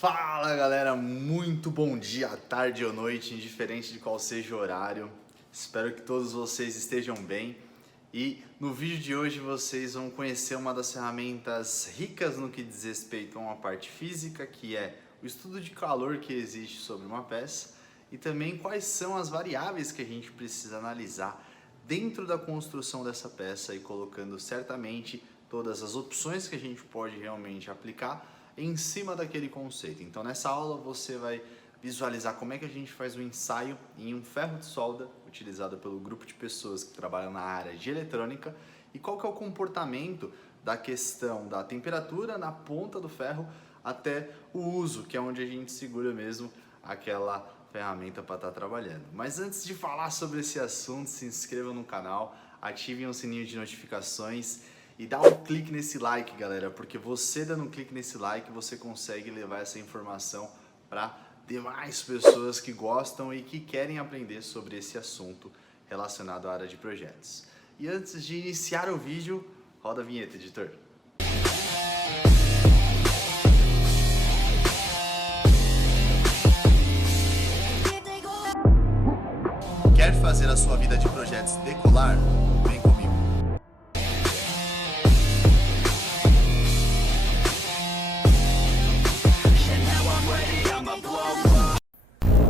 Fala galera, muito bom dia, tarde ou noite, indiferente de qual seja o horário. Espero que todos vocês estejam bem. E no vídeo de hoje vocês vão conhecer uma das ferramentas ricas no que diz respeito a uma parte física, que é o estudo de calor que existe sobre uma peça, e também quais são as variáveis que a gente precisa analisar dentro da construção dessa peça e colocando certamente todas as opções que a gente pode realmente aplicar em cima daquele conceito. Então nessa aula você vai visualizar como é que a gente faz o ensaio em um ferro de solda utilizado pelo grupo de pessoas que trabalham na área de eletrônica e qual que é o comportamento da questão da temperatura na ponta do ferro até o uso, que é onde a gente segura mesmo aquela ferramenta para estar trabalhando. Mas antes de falar sobre esse assunto, se inscrevam no canal, ativem o sininho de notificações e dá um clique nesse like, galera, porque você dando um clique nesse like, você consegue levar essa informação para demais pessoas que gostam e que querem aprender sobre esse assunto relacionado à área de projetos. E antes de iniciar o vídeo, roda a vinheta, editor. Quer fazer a sua vida de projetos decolar? Vem comigo.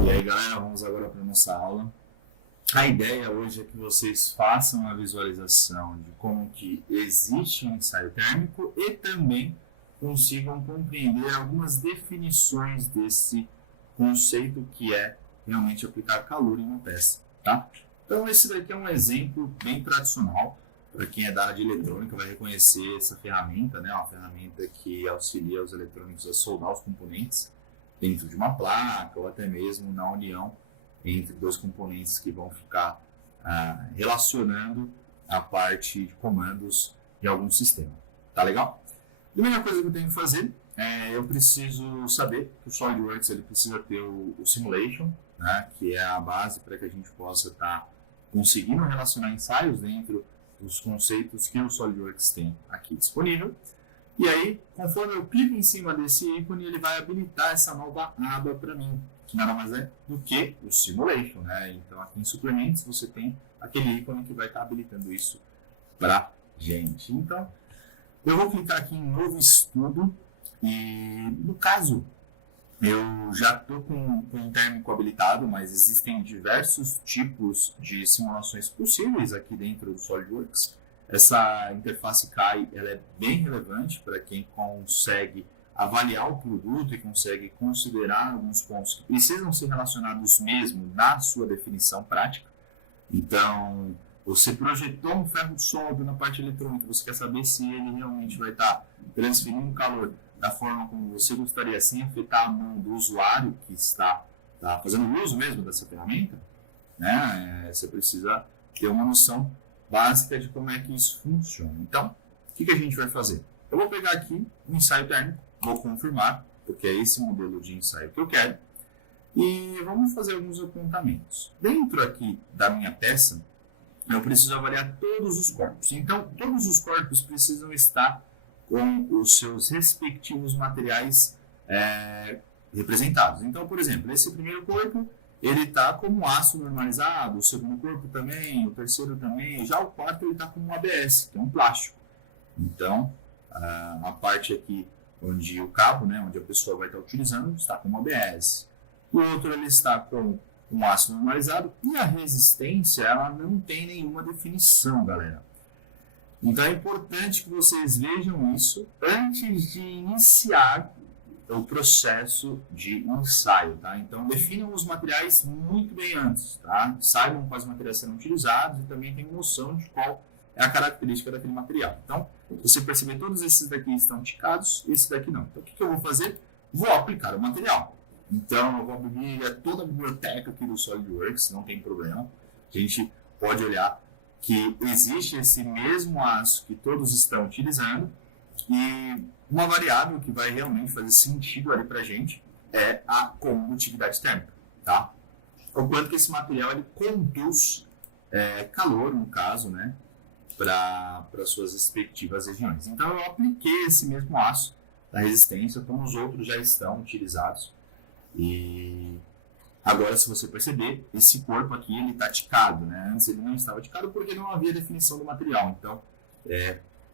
E aí galera, vamos agora para a nossa aula. A ideia hoje é que vocês façam a visualização de como que existe um ensaio térmico e também consigam compreender algumas definições desse conceito que é realmente aplicar calor em uma peça, tá? Então esse daqui é um exemplo bem tradicional. Para quem é da área de eletrônica vai reconhecer essa ferramenta, né? Uma ferramenta que auxilia os eletrônicos a soldar os componentes dentro de uma placa ou até mesmo na união entre dois componentes que vão ficar relacionando a parte de comandos de algum sistema. Tá legal? A primeira coisa que eu tenho que fazer eu preciso saber que o SolidWorks ele precisa ter o Simulation, né, que é a base para que a gente possa estar conseguindo relacionar ensaios dentro dos conceitos que o SolidWorks tem aqui disponível. E aí, conforme eu clico em cima desse ícone, ele vai habilitar essa nova aba para mim, que nada mais é do que o Simulation, né? Então, aqui em Suplementos, você tem aquele ícone que vai estar habilitando isso para gente. Então, eu vou clicar aqui em Novo Estudo e, no caso, eu já estou com um térmico habilitado, mas existem diversos tipos de simulações possíveis aqui dentro do SolidWorks. Essa interface CAI ela é bem relevante para quem consegue avaliar o produto e consegue considerar alguns pontos que precisam ser relacionados mesmo na sua definição prática. Então, você projetou um ferro de solda na parte eletrônica, você quer saber se ele realmente vai estar transferindo calor da forma como você gostaria, sem afetar a mão do usuário que está fazendo uso mesmo dessa ferramenta, né? Você precisa ter uma noção básica de como é que isso funciona. Então, o que a gente vai fazer? Eu vou pegar aqui um ensaio térmico, vou confirmar, porque é esse modelo de ensaio que eu quero, e vamos fazer alguns apontamentos. Dentro aqui da minha peça, eu preciso avaliar todos os corpos. Então, todos os corpos precisam estar com os seus respectivos materiais representados. Então, por exemplo, esse primeiro corpo ele está como aço normalizado, o segundo corpo também, o terceiro também, já o quarto ele está como um ABS, que é um plástico. Então, a parte aqui onde o cabo, né, onde a pessoa vai estar utilizando, está como ABS. O outro ele está com um aço normalizado e a resistência ela não tem nenhuma definição, galera. Então é importante que vocês vejam isso antes de iniciar o processo de ensaio, tá? Então definam os materiais muito bem antes, tá? Saibam quais materiais serão utilizados e também tenham noção de qual é a característica daquele material. Então, se você perceber, todos esses daqui estão ticados, esse daqui não. Então o que eu vou fazer? Vou aplicar o material. Então eu vou abrir toda a biblioteca aqui do SolidWorks, não tem problema. A gente pode olhar que existe esse mesmo aço que todos estão utilizando e uma variável que vai realmente fazer sentido ali para a gente é a condutividade térmica, tá? O quanto que esse material ele conduz calor, no caso, né, para suas respectivas regiões. Então eu apliquei esse mesmo aço da resistência, como os outros já estão utilizados. E agora, se você perceber, esse corpo aqui ele está ticado, né? Antes ele não estava ticado porque não havia definição do material. Então,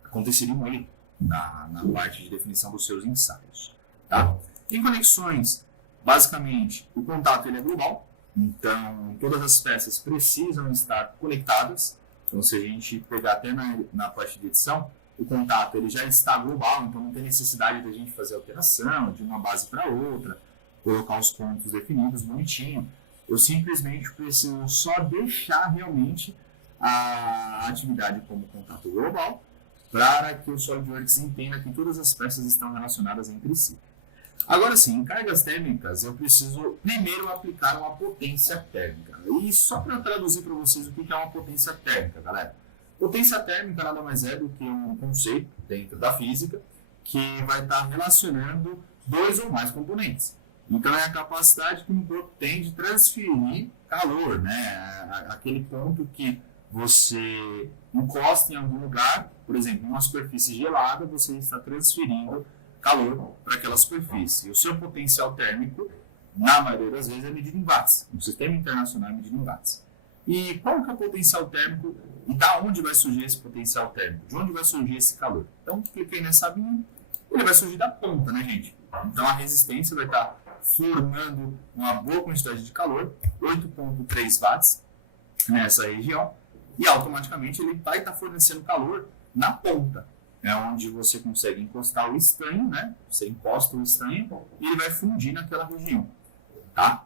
aconteceria um erro na parte de definição dos seus ensaios. Tá? Em conexões, basicamente, o contato ele é global. Então, todas as peças precisam estar conectadas. Então, se a gente pegar até na parte de edição, o contato ele já está global, então não tem necessidade de a gente fazer alteração de uma base para outra, colocar os pontos definidos bonitinho. Eu simplesmente preciso só deixar realmente a atividade como contato global para que o SolidWorks entenda que todas as peças estão relacionadas entre si. Agora sim, em cargas térmicas, eu preciso primeiro aplicar uma potência térmica. E só para traduzir para vocês o que é uma potência térmica, galera. Potência térmica nada mais é do que um conceito dentro da física que vai estar relacionando dois ou mais componentes. Então é a capacidade que um corpo tem de transferir calor, né? Aquele ponto que você encosta em algum lugar, por exemplo, uma superfície gelada, você está transferindo calor para aquela superfície. E o seu potencial térmico, na maioria das vezes, é medido em watts. No sistema internacional é medido em watts. E qual que é o potencial térmico e da onde vai surgir esse potencial térmico? De onde vai surgir esse calor? Então, cliquei nessa linha, ele vai surgir da ponta, né, gente? Então, a resistência vai estar formando uma boa quantidade de calor, 8,3 watts nessa região, e automaticamente ele vai estar fornecendo calor na ponta. É onde você consegue encostar o estanho, né? Você encosta o estanho e ele vai fundir naquela região, tá?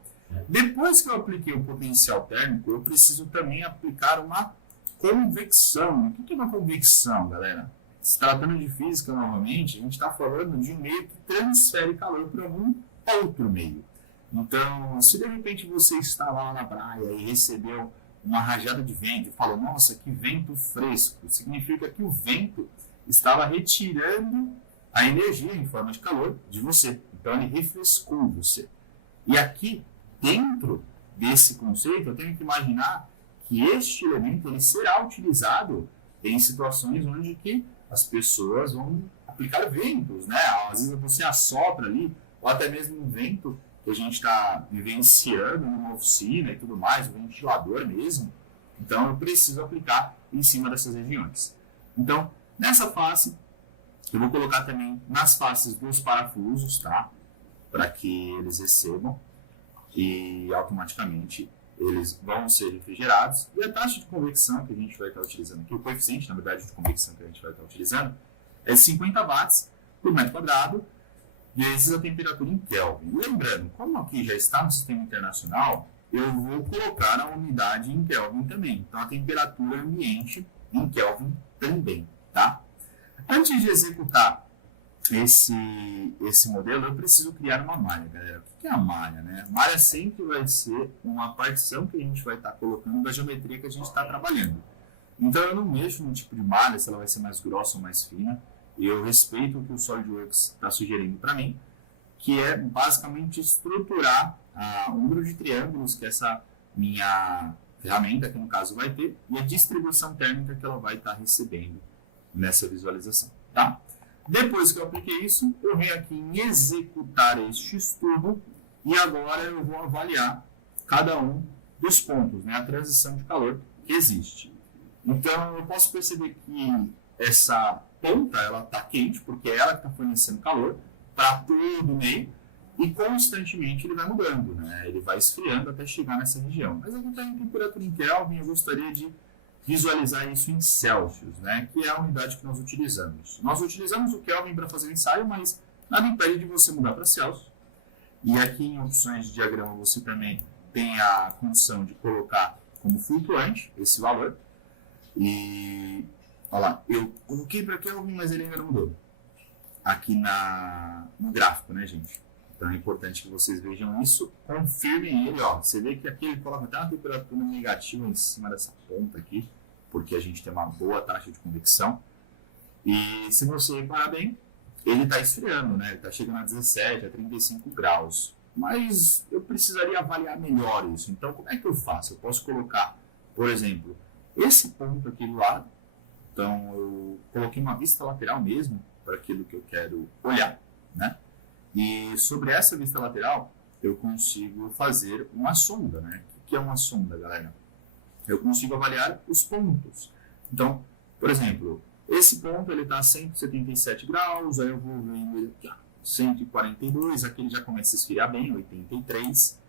Depois que eu apliquei o potencial térmico, eu preciso também aplicar uma convecção. O que é uma convecção, galera? Se tratando de física, novamente, a gente está falando de um meio que transfere calor para algum outro meio. Então, se de repente você está lá na praia e recebeu uma rajada de vento e falou, nossa, que vento fresco, significa que o vento estava retirando a energia em forma de calor de você. Então, ele refrescou você. E aqui, dentro desse conceito, eu tenho que imaginar que este elemento ele será utilizado em situações onde que as pessoas vão aplicar ventos, né? Às vezes você assopra ali, ou até mesmo um vento que a gente está vivenciando numa oficina e tudo mais, um ventilador mesmo. Então, eu preciso aplicar em cima dessas regiões. Então, nessa face, eu vou colocar também nas faces dos parafusos, tá? Para que eles recebam e automaticamente eles vão ser refrigerados. E a taxa de convecção que a gente vai estar utilizando aqui, o coeficiente, na verdade, de convecção que a gente vai estar utilizando, é 50 watts por metro quadrado, vezes a temperatura em Kelvin. Lembrando, como aqui já está no sistema internacional, eu vou colocar a unidade em Kelvin também. Então, a temperatura ambiente em Kelvin também, tá? Antes de executar esse modelo, eu preciso criar uma malha, galera. O que é a malha, né? A malha sempre vai ser uma partição que a gente vai estar colocando da geometria que a gente está trabalhando. Então, eu não mexo no tipo de malha, se ela vai ser mais grossa ou mais fina. Eu respeito o que o SolidWorks está sugerindo para mim, que é basicamente estruturar o número de triângulos que essa minha ferramenta, que no caso vai ter, e a distribuição térmica que ela vai estar recebendo nessa visualização, tá? Depois que eu apliquei isso, eu venho aqui em executar este estudo e agora eu vou avaliar cada um dos pontos, né, a transição de calor que existe. Então, eu posso perceber que essa ponta ela está quente, porque é ela que está fornecendo calor para todo o meio, e constantemente ele vai mudando, né? Ele vai esfriando até chegar nessa região. Mas aqui está em temperatura em Kelvin, eu gostaria de visualizar isso em Celsius, né? Que é a unidade que nós utilizamos. Nós utilizamos o Kelvin para fazer o ensaio, mas nada impede de você mudar para Celsius. E aqui em opções de diagrama você também tem a condição de colocar como flutuante esse valor. E olha lá, eu coloquei para Kelvin, mas ele ainda não mudou. Aqui no gráfico, né, gente? Então é importante que vocês vejam isso, confirmem ele, ó. Você vê que aqui ele coloca até uma temperatura negativa em cima dessa ponta aqui, porque a gente tem uma boa taxa de convecção. E se você reparar bem, ele está esfriando, né? Ele está chegando a 17, a 35 graus. Mas eu precisaria avaliar melhor isso. Então, como é que eu faço? Eu posso colocar, por exemplo, esse ponto aqui do lado. Então, eu coloquei uma vista lateral mesmo, para aquilo que eu quero olhar. né? E sobre essa vista lateral, eu consigo fazer uma sonda, né? O que é uma sonda, galera? Eu consigo avaliar os pontos. Então, por exemplo, esse ponto ele está a 177 graus, aí eu vou vendo ele aqui, ó, 142, aqui ele já começa a esfriar bem, 83.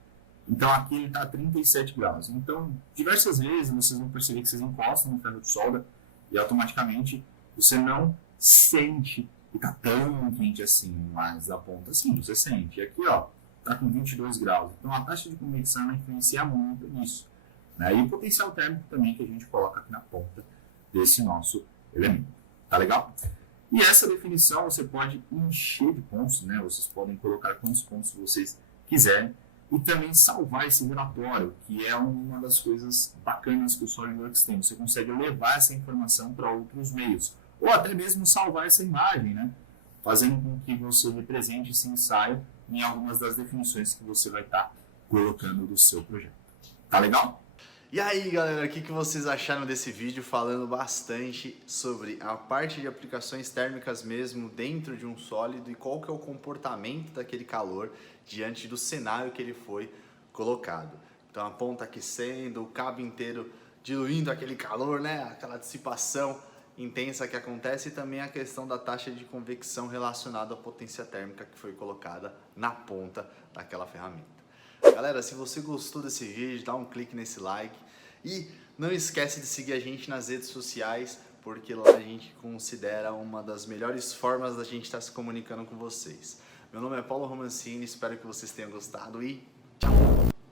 Então aqui ele está a 37 graus. Então, diversas vezes vocês vão perceber que vocês encostam no ferro de solda e automaticamente você não sente que está tão quente assim, mas da ponta sim, você sente. E aqui, ó, está com 22 graus. Então a taxa de convecção influencia muito nisso, né? E o potencial térmico também que a gente coloca aqui na ponta desse nosso elemento. Tá legal? E essa definição você pode encher de pontos, né? Vocês podem colocar quantos pontos vocês quiserem e também salvar esse relatório, que é uma das coisas bacanas que o SolidWorks tem. Você consegue levar essa informação para outros meios, ou até mesmo salvar essa imagem, né? Fazendo com que você represente esse ensaio em algumas das definições que você vai estar colocando do seu projeto. Tá legal? E aí, galera, o que vocês acharam desse vídeo falando bastante sobre a parte de aplicações térmicas mesmo dentro de um sólido e qual que é o comportamento daquele calor diante do cenário que ele foi colocado. Então a ponta aquecendo, o cabo inteiro diluindo aquele calor, né? Aquela dissipação intensa que acontece, e também a questão da taxa de convecção relacionada à potência térmica que foi colocada na ponta daquela ferramenta. Galera, se você gostou desse vídeo, dá um clique nesse like e não esquece de seguir a gente nas redes sociais, porque lá a gente considera uma das melhores formas da gente estar se comunicando com vocês. Meu nome é Paulo Romancini, espero que vocês tenham gostado e tchau!